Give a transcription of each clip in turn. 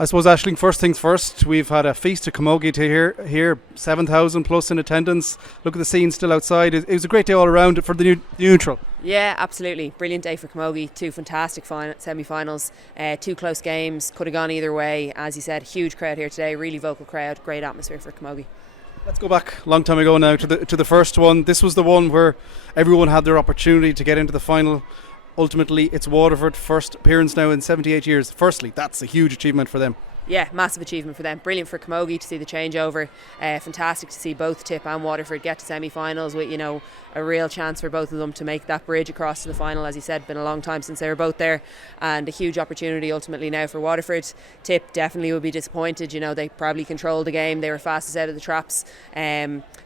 I suppose, Aisling, first things first, we've had a feast of camogie to here 7,000 plus in attendance. Look at the scene still outside. It was a great day all around for the neutral. Yeah, absolutely. Brilliant day for camogie. Two fantastic semi-finals, two close games, could have gone either way. As you said, huge crowd here today, really vocal crowd, great atmosphere for camogie. Let's go back a long time ago now to the first one. This was the one where everyone had their opportunity to get into the final. Ultimately, it's Waterford, first appearance now in 78 years. Firstly, that's a huge achievement for them. Yeah, massive achievement for them. Brilliant for camogie to see the changeover. Fantastic to see both Tipp and Waterford get to semi-finals with, a real chance for both of them to make that bridge across to the final. As you said, been a long time since they were both there, and a huge opportunity ultimately now for Waterford. Tipp definitely will be disappointed. They probably controlled the game. They were fastest out of the traps.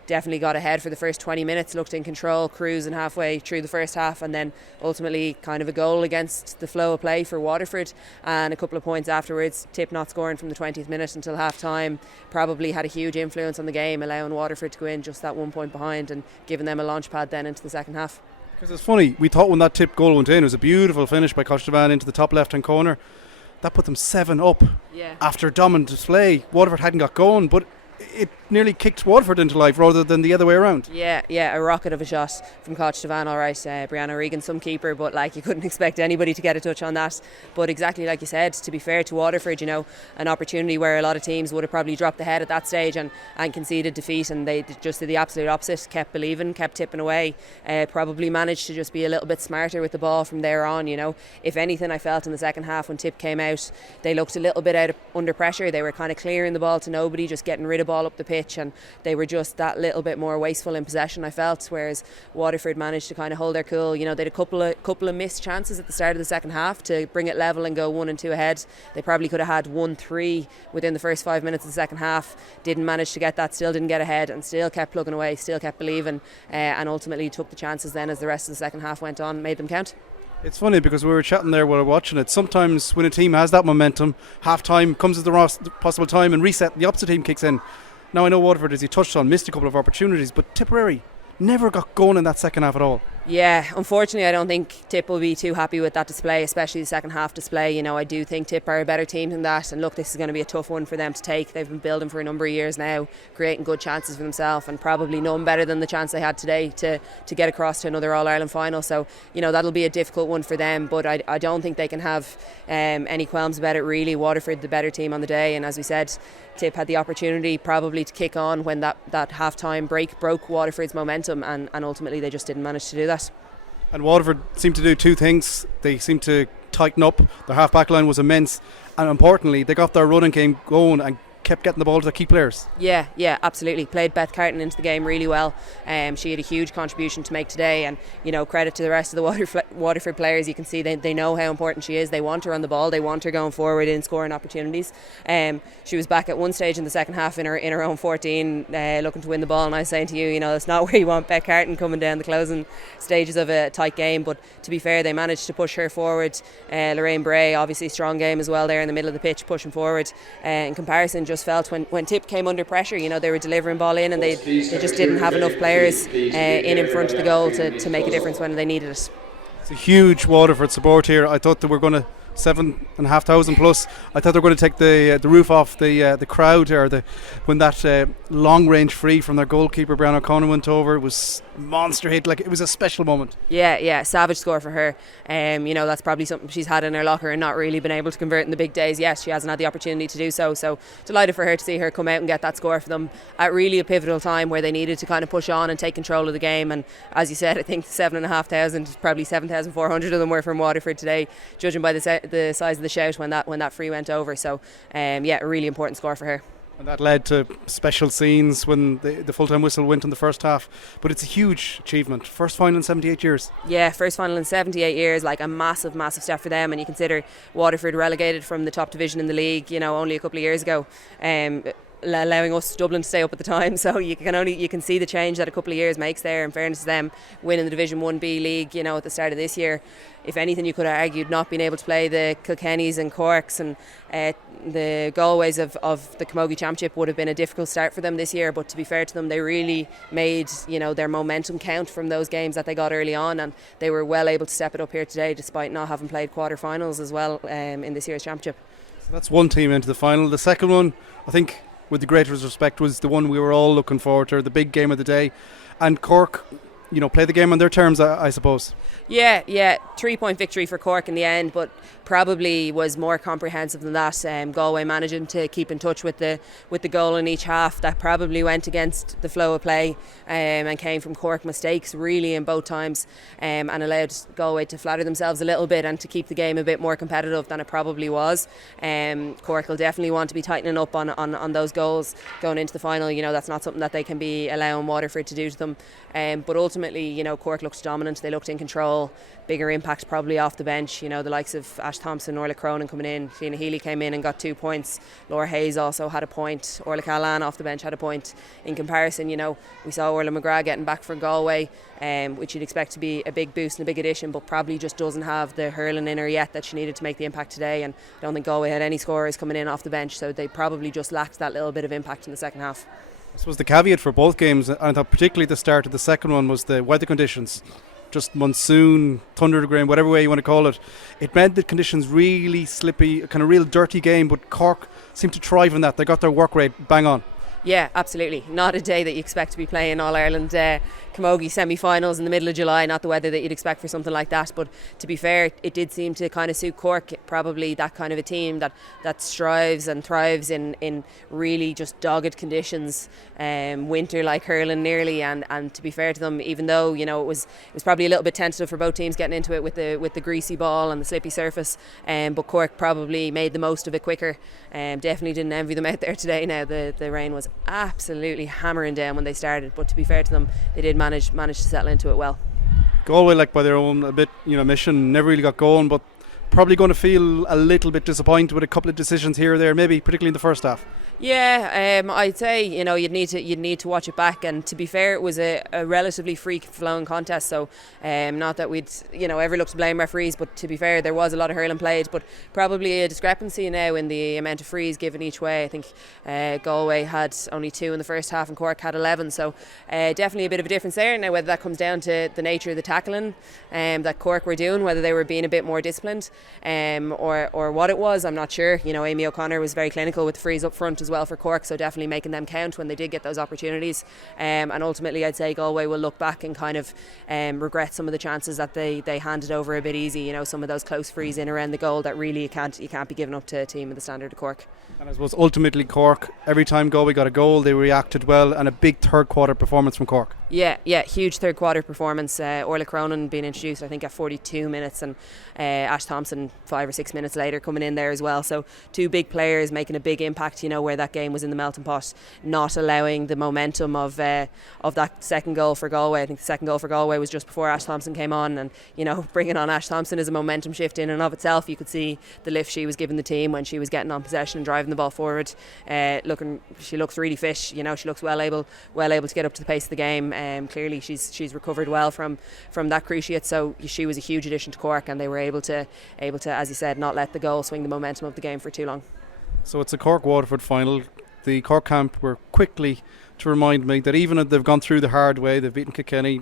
Definitely got ahead for the first 20 minutes, looked in control, cruising halfway through the first half, and then ultimately kind of a goal against the flow of play for Waterford, and a couple of points afterwards. Tipp not scoring from the 20th minute until half time probably had a huge influence on the game, allowing Waterford to go in just that 1 point behind and giving them a launch pad then into the second half. Because it's funny, we thought when that Tipp goal went in, it was a beautiful finish by Costevan into the top left hand corner. That put them 7 up. Yeah. After a dominant display. Waterford hadn't got going, but it nearly kicked Waterford into life rather than the other way around. Yeah, a rocket of a shot from Costevan, all right. Brianna Regan, some keeper, but you couldn't expect anybody to get a touch on that. But exactly like you said, to be fair to Waterford, an opportunity where a lot of teams would have probably dropped the head at that stage and conceded defeat, and they just did the absolute opposite, kept believing, kept tipping away, probably managed to just be a little bit smarter with the ball from there on. If anything, I felt in the second half when Tipp came out, they looked a little bit under pressure. They were kind of clearing the ball to nobody, just getting rid of ball up the pitch, and they were just that little bit more wasteful in possession, I felt, whereas Waterford managed to kind of hold their cool. They had a couple of missed chances at the start of the second half to bring it level and go 1 and 2 ahead. They probably could have had 1-3 within the first 5 minutes of the second half. Didn't manage to get that, still didn't get ahead, and still kept plugging away, still kept believing, and ultimately took the chances then as the rest of the second half went on, made them count. It's funny because we were chatting there while we were watching it. Sometimes when a team has that momentum, half time comes at the possible time and reset, the opposite team kicks in. Now I know Waterford, as you touched on, missed a couple of opportunities, but Tipperary never got going in that second half at all. Yeah, unfortunately I don't think Tipp will be too happy with that display, especially the second half display. I do think Tipp are a better team than that, and look, this is going to be a tough one for them to take. They've been building for a number of years now, creating good chances for themselves, and probably none better than the chance they had today to get across to another All Ireland final. So that'll be a difficult one for them, but I don't think they can have any qualms about it really. Waterford the better team on the day, and as we said, Tipp had the opportunity probably to kick on when that half-time break broke Waterford's momentum, and ultimately they just didn't manage to do that. And Waterford seemed to do two things. They seemed to tighten up. Their half-back line was immense, and importantly they got their running game going and kept getting the ball to the key players. Yeah, absolutely. Played Beth Carton into the game really well. She had a huge contribution to make today, and credit to the rest of the Waterford players. You can see they know how important she is. They want her on the ball. They want her going forward in scoring opportunities. She was back at one stage in the second half in her own 14, looking to win the ball, and I was saying to you, it's not where you want Beth Carton coming down the closing stages of a tight game, but to be fair, they managed to push her forward. Lorraine Bray, obviously strong game as well there in the middle of the pitch, pushing forward. In comparison, just felt when Tipp came under pressure, they were delivering ball in, and they just didn't have enough players in front of the goal to make a difference when they needed it. It's a huge Waterford support here. I thought they were going to 7,500 plus. I thought they were going to take the roof off the crowd, or when that long range free from their goalkeeper Brianna O'Connor went over. It was monster hit. It was a special moment. Yeah, savage score for her. That's probably something she's had in her locker and not really been able to convert in the big days. Yes, she hasn't had the opportunity to do so. So delighted for her to see her come out and get that score for them at really a pivotal time where they needed to kind of push on and take control of the game. And as you said, I think 7,500, probably 7,400 of them were from Waterford today, judging by the size of the shout when that free went over. So a really important score for her. And that led to special scenes when the full-time whistle went in the first half. But it's a huge achievement. First final in 78 years. Yeah, first final in 78 years, a massive step for them. And you consider Waterford relegated from the top division in the league, only a couple of years ago. Allowing us Dublin to stay up at the time, so you can see the change that a couple of years makes there. In fairness to them, winning the Division 1B league, at the start of this year, if anything, you could have argued not being able to play the Kilkennys and Corks and the Galways of the Camogie Championship would have been a difficult start for them this year. But to be fair to them, they really made their momentum count from those games that they got early on, and they were well able to step it up here today, despite not having played quarter-finals as well in this year's championship. That's one team into the final. The second one, I think, with the greatest respect, was the one we were all looking forward to, the big game of the day. And Cork, play the game on their terms, I suppose. Yeah, 3-point victory for Cork in the end, but probably was more comprehensive than that. Galway managing to keep in touch with the goal in each half. That probably went against the flow of play and came from Cork mistakes really in both times, and allowed Galway to flatter themselves a little bit and to keep the game a bit more competitive than it probably was. Cork will definitely want to be tightening up on those goals going into the final. That's not something that they can be allowing Waterford to do to them. But ultimately, Cork looked dominant. They looked in control. Bigger impact probably off the bench. The likes of Ash Thompson, Orla Cronin coming in. Fiona Healy came in and got 2 points. Laura Hayes also had a point. Orla Callan off the bench had a point. In comparison, we saw Orla McGrath getting back for Galway, which you'd expect to be a big boost and a big addition, but probably just doesn't have the hurling in her yet that she needed to make the impact today. And I don't think Galway had any scorers coming in off the bench, so they probably just lacked that little bit of impact in the second half. I suppose the caveat for both games, and I thought particularly the start of the second one, was the weather conditions. Just monsoon, thunder rain, whatever way you want to call it. It made the conditions really slippy, kind of real dirty game, but Cork seemed to thrive in that. They got their work rate bang on. Yeah, absolutely. Not a day that you expect to be playing All Ireland Camogie semi-finals in the middle of July, not the weather that you'd expect for something like that. But to be fair, it did seem to kind of suit Cork, probably that kind of a team that strives and thrives in really just dogged conditions, winter-like hurling nearly. And to be fair to them, even though it was probably a little bit tentative for both teams getting into it with the greasy ball and the slippy surface, but Cork probably made the most of it quicker. Definitely didn't envy them out there today. Now the rain was absolutely hammering down when they started, but to be fair to them, they did manage to settle into it well. Galway, by their own a bit mission, never really got going, but probably going to feel a little bit disappointed with a couple of decisions here or there, maybe particularly in the first half. Yeah, I'd say you'd need to watch it back, and to be fair, it was a relatively free-flowing contest. So not that we'd ever look to blame referees, but to be fair, there was a lot of hurling played, but probably a discrepancy now in the amount of frees given each way. I think Galway had only 2 in the first half and Cork had 11, so definitely a bit of a difference there. Now whether that comes down to the nature of the tackling that Cork were doing, whether they were being a bit more disciplined, or what it was, I'm not sure. Amy O'Connor was very clinical with the frees up front as well for Cork, so definitely making them count when they did get those opportunities. And ultimately, I'd say Galway will look back and kind of regret some of the chances that they handed over a bit easy. Some of those close frees in around the goal that really you can't be giving up to a team of the standard of Cork. And I suppose ultimately Cork, every time Galway got a goal, they reacted well, and a big third quarter performance from Cork. Yeah, huge third quarter performance. Orla Cronin being introduced, I think, at 42 minutes, and Ash Thompson 5 or 6 minutes later coming in there as well. So 2 big players making a big impact. Where that game was in the melting pot, not allowing the momentum of that second goal for Galway. I think the second goal for Galway was just before Ash Thompson came on, and bringing on Ash Thompson is a momentum shift in and of itself. You could see the lift she was giving the team when she was getting on possession and driving the ball forward. She looks really fit. She looks well able to get up to the pace of the game. Clearly she's recovered well from that cruciate, so she was a huge addition to Cork, and they were able to, as you said, not let the goal swing the momentum of the game for too long. So it's a Cork-Waterford final. The Cork camp were quickly to remind me that even if they've gone through the hard way, they've beaten Kilkenny,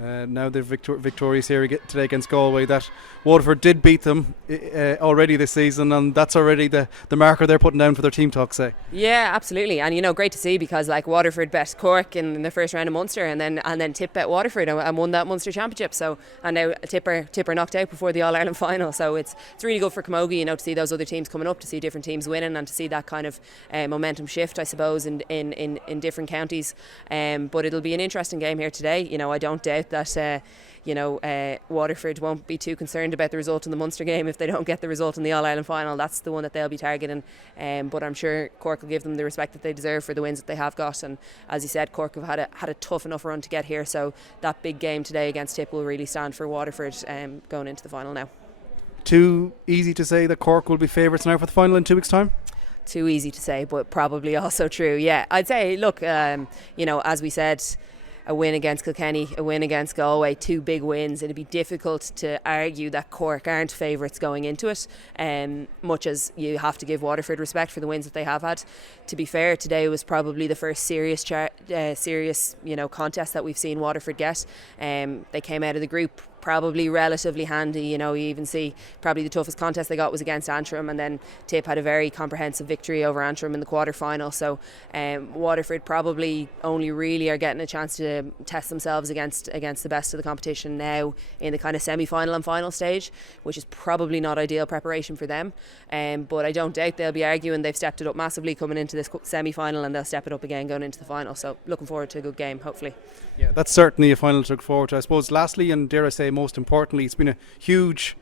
now they're victorious here today against Galway, that Waterford did beat them already this season, and that's already the marker they're putting down for their team talk, say. Yeah, absolutely, and great to see, because Waterford bet Cork in the first round of Munster, and then Tipp bet Waterford and won that Munster Championship. So, and now Tipper knocked out before the All Ireland final. So it's really good for Camogie, to see those other teams coming up, to see different teams winning, and to see that kind of momentum shift, I suppose, in different counties. But it'll be an interesting game here today. I don't doubt that Waterford won't be too concerned about the result in the Munster game if they don't get the result in the All Ireland final. That's the one that they'll be targeting, but I'm sure Cork will give them the respect that they deserve for the wins that they have got. And as you said, Cork have had a tough enough run to get here, so that big game today against Tipp will really stand for Waterford going into the final now. Too easy to say that Cork will be favourites now for the final in 2 weeks' time? Too easy to say, but probably also true. Yeah, I'd say, look, as we said, a win against Kilkenny, a win against Galway, 2 big wins. It'd be difficult to argue that Cork aren't favourites going into it, much as you have to give Waterford respect for the wins that they have had. To be fair, today was probably the first serious contest that we've seen Waterford get. They came out of the group probably relatively handy. You even see probably the toughest contest they got was against Antrim, and then Tipp had a very comprehensive victory over Antrim in the quarter-final. So Waterford probably only really are getting a chance to test themselves against the best of the competition now in the kind of semi-final and final stage, which is probably not ideal preparation for them. But I don't doubt they'll be arguing they've stepped it up massively coming into this semi-final, and they'll step it up again going into the final. So looking forward to a good game, hopefully. Yeah, that's certainly a final to look forward to. I suppose lastly, and dare I say most importantly, it's been a huge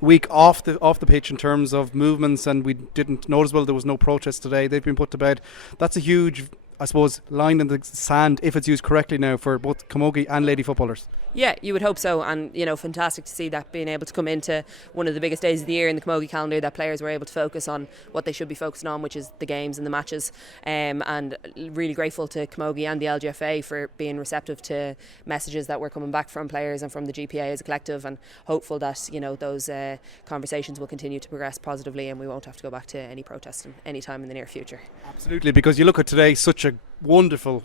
week off the pitch in terms of movements, and we didn't notice, well, there was no protest today. They've been put to bed. That's a huge, I suppose, line in the sand, if it's used correctly now, for both camogie and lady footballers. Yeah, you would hope so, and fantastic to see that being able to come into one of the biggest days of the year in the camogie calendar, that players were able to focus on what they should be focusing on, which is the games and the matches. And really grateful to camogie and the LGFA for being receptive to messages that were coming back from players and from the GPA as a collective, and hopeful that those conversations will continue to progress positively, and we won't have to go back to any protesting any time in the near future. Absolutely, because you look at today, such a wonderful,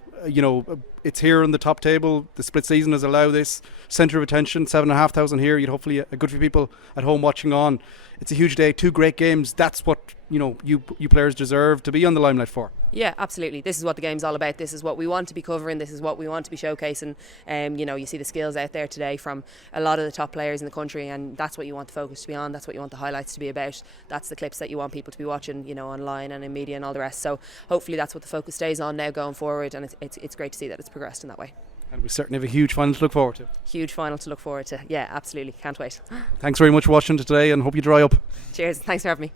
it's here on the top table. The split season has allowed this centre of attention, 7,500 here. You'd hopefully a good few people at home watching on. It's a huge day, 2 great games. That's what you players deserve to be on the limelight for. Yeah, absolutely. This is what the game's all about. This is what we want to be covering. This is what we want to be showcasing. You see the skills out there today from a lot of the top players in the country, and that's what you want the focus to be on. That's what you want the highlights to be about. That's the clips that you want people to be watching, online and in media and all the rest. So hopefully that's what the focus stays on now going forward, and it's great to see that it's progressed in that way. And we certainly have a huge final to look forward to. Huge final to look forward to. Yeah, absolutely. Can't wait. Thanks very much for watching today, and hope you dry up. Cheers. Thanks for having me.